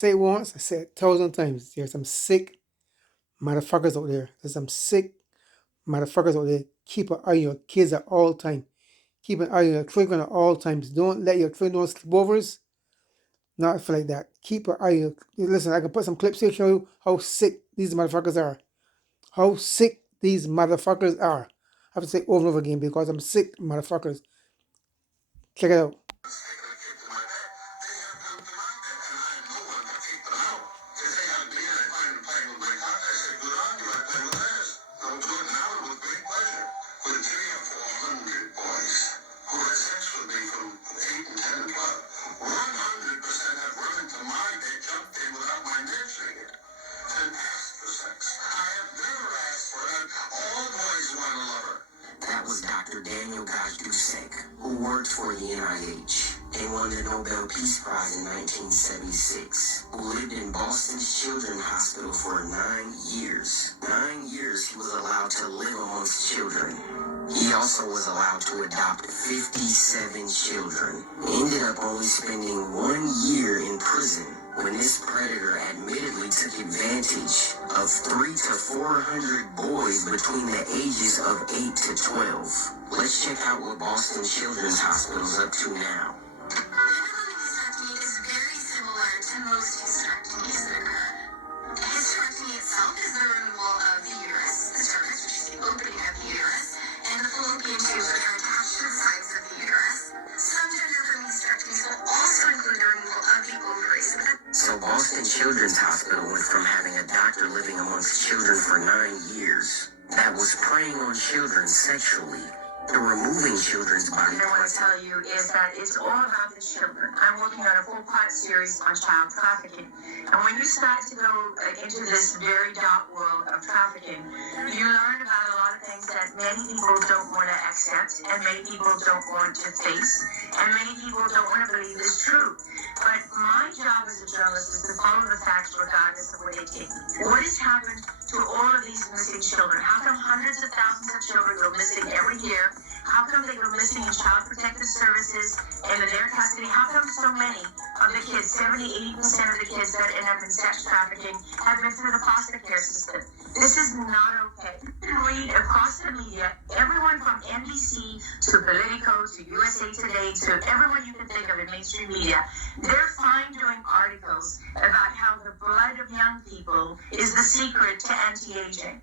Say it once, I say it 1,000 times. There's some sick motherfuckers out there. There's some sick motherfuckers out there. Keep an eye on your kids at all time. Keep an eye on your children at all times. Don't let your children do sleepovers. Not feel like that. Keep an eye on your, listen, I can put some clips here to show you how sick these motherfuckers are. How sick these motherfuckers are. I have to say over and over again because I'm sick motherfuckers. Check it out. That was Dr. Daniel Gajdušek, who worked for the NIH and won the Nobel Peace Prize in 1976, who lived in Boston's Children's Hospital for 9 years. 9 years he was allowed to live amongst children. He also was allowed to adopt 57 children. He ended up only spending 1 year in prison when this predator admittedly took advantage of 300 to 400 boys between the ages of 8 to 12. Let's check out what Boston Children's Hospital is up to now. Hysterectomy is very similar to most hysterectomies that occur. Hysterectomy itself is the removal of the uterus, the cervix, which is the opening of the uterus, and the fallopian tubes, which are attached to the sides of the uterus. Some gender-affirming hysterectomies will also include the removal of the ovaries. So Boston Children's Hospital went from having a doctor living amongst children for 9 years that was preying on children sexually to removing children's body parts. What I want to tell you is that it's all about the children. I'm working on a full-part series on child trafficking. And when you start to go into this very dark world of trafficking, you learn about a lot of things that many people don't want to accept, and many people don't want to face, and many people don't want to believe is true. But my job as a journalist is to follow the facts regardless of what they take. What has happened to all of these missing children? How come hundreds of thousands of children go missing every year? How come they go missing in child protective services and in their custody? How come so many of the kids, 70-80% of the kids that end up in sex trafficking have been through the foster care system? This is not okay. You can read across the media, everyone from NBC to Politico to USA Today to everyone you can think of in mainstream media, they're fine doing articles about how the blood of young people is the secret to anti-aging.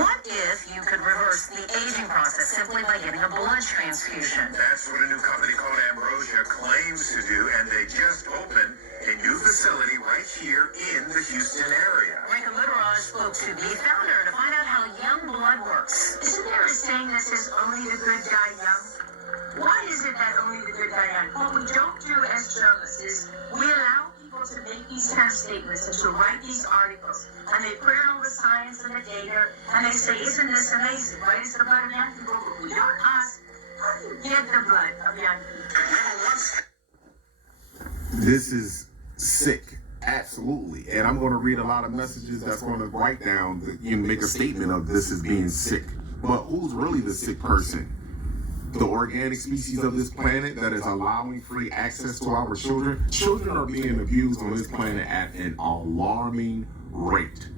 What if you could reverse the aging process simply by getting a blood transfusion? That's what a new company called Ambrosia claims to do, and they just opened a new facility right here in the Houston area. Rika Littleraj spoke to the founder to find out how young blood works. Isn't there a saying that says only the good die young? Why is it that only the good die young? What we don't do as journalists is we allow people to make these kind of statements and to write these articles, and they put in all the science and the data, and they say, isn't this amazing? Right? It's the blood of young people. But we don't ask, how do you get the blood of young people? This is sick, absolutely. And I'm going to read a lot of messages that's going to write down, make a statement of this as being sick. But who's really the sick person? The organic species of this planet that is allowing free access to our children. Children are being abused on this planet at an alarming rate.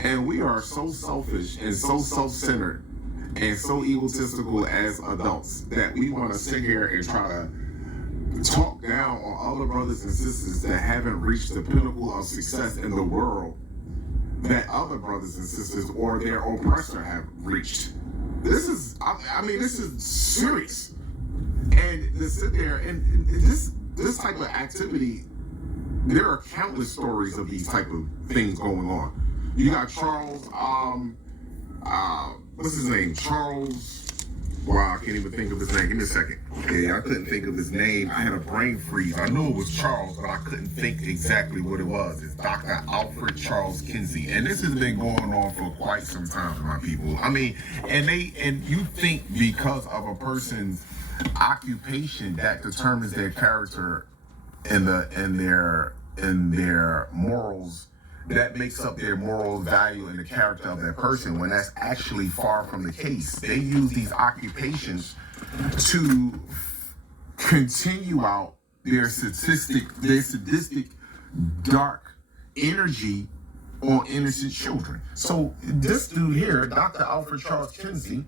And we are so selfish and so self-centered and so egotistical as adults that we want to sit here and try to talk down on other brothers and sisters that haven't reached the pinnacle of success in the world that other brothers and sisters or their oppressor have reached. This is, this is serious. And to sit there and this type of activity, there are countless stories of these type of things going on. You got Charles, what's his name? Charles. Wow, I can't even think of his name. Give me a second. Yeah, I couldn't think of his name. I had a brain freeze. I knew it was Charles, but I couldn't think exactly what it was. It's Dr. Alfred Charles Kinsey. And this has been going on for quite some time, my people. And you think because of a person's occupation that determines their character and their morals, that makes up their moral value and the character of that person, when that's actually far from the case. They use these occupations to continue out their sadistic, dark energy on innocent children. So this dude here, Dr. Alfred Charles Kinsey,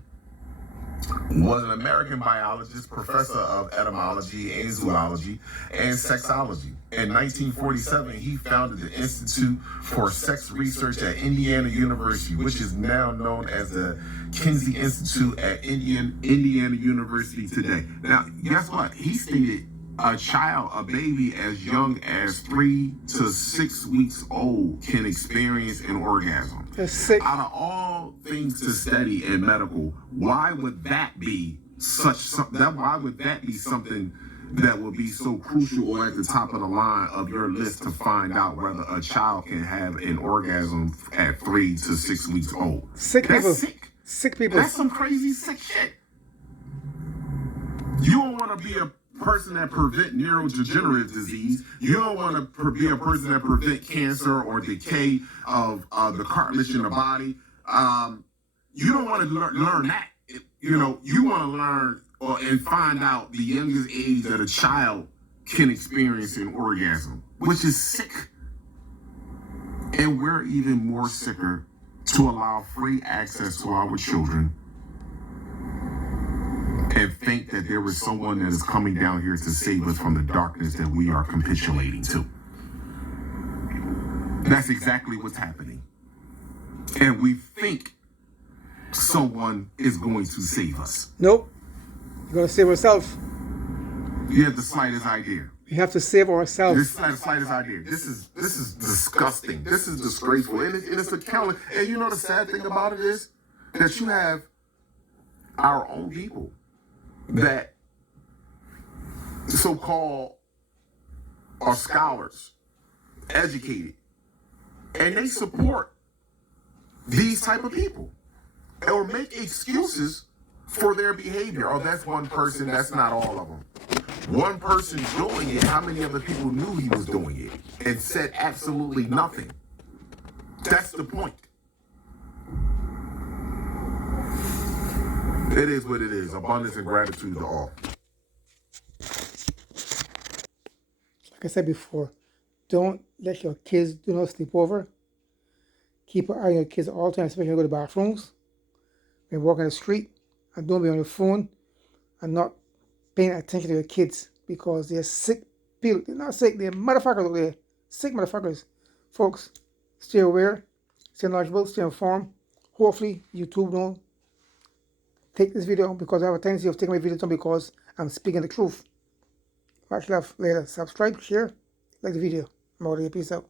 was an American biologist, professor of etymology and zoology and sexology. In 1947, he founded the Institute for Sex Research at Indiana University, which is now known as the Kinsey Institute at Indiana University today. Now, guess what? He stated a baby as young as 3 to 6 weeks old can experience an orgasm. That's sick. Out of all things to study in medical, why would that be why would that be something that would be so crucial or at the top of the line of your list to find out whether a child can have an orgasm at 3 to 6 weeks old? Sick That's people. sick. Sick people. That's some crazy sick shit. You don't want to be a person that prevent neurodegenerative disease. You don't want to be a person that prevent cancer or decay of the cartilage in the body. You don't want to learn that. You want to learn and find out the youngest age that a child can experience an orgasm, which is sick. And we're even more sicker to allow free access to our children and think that there is someone that is coming down here to save us from the darkness that we are capitulating to. That's exactly what's happening. And we think someone is going to save us. Nope. We're going to save ourselves. You have the slightest idea. We have to save ourselves. This is the slightest idea. This is disgusting. This is disgraceful. And it's a counter. And you know the sad thing about it is that you have our own people that so-called are scholars, educated, and they support these type of people or make excuses for their behavior. Oh, that's one person, that's not all of them. One person doing it, how many other people knew he was doing it and said absolutely nothing? That's the point. It is what it is. Abundance and gratitude to all. Like I said before, don't let your kids do not sleep over. Keep an eye on your kids all the time, especially when you go to bathrooms, when you're walking the street, and don't be on your phone and not paying attention to your kids because they're sick people. They're not sick, they're motherfuckers over there. Sick motherfuckers. Folks, stay aware, stay knowledgeable, stay informed. Hopefully, YouTube don't take this video because I have a tendency of taking my videos down because I'm speaking the truth. Much love later. Subscribe, share, like the video. I'm out of here. Peace out.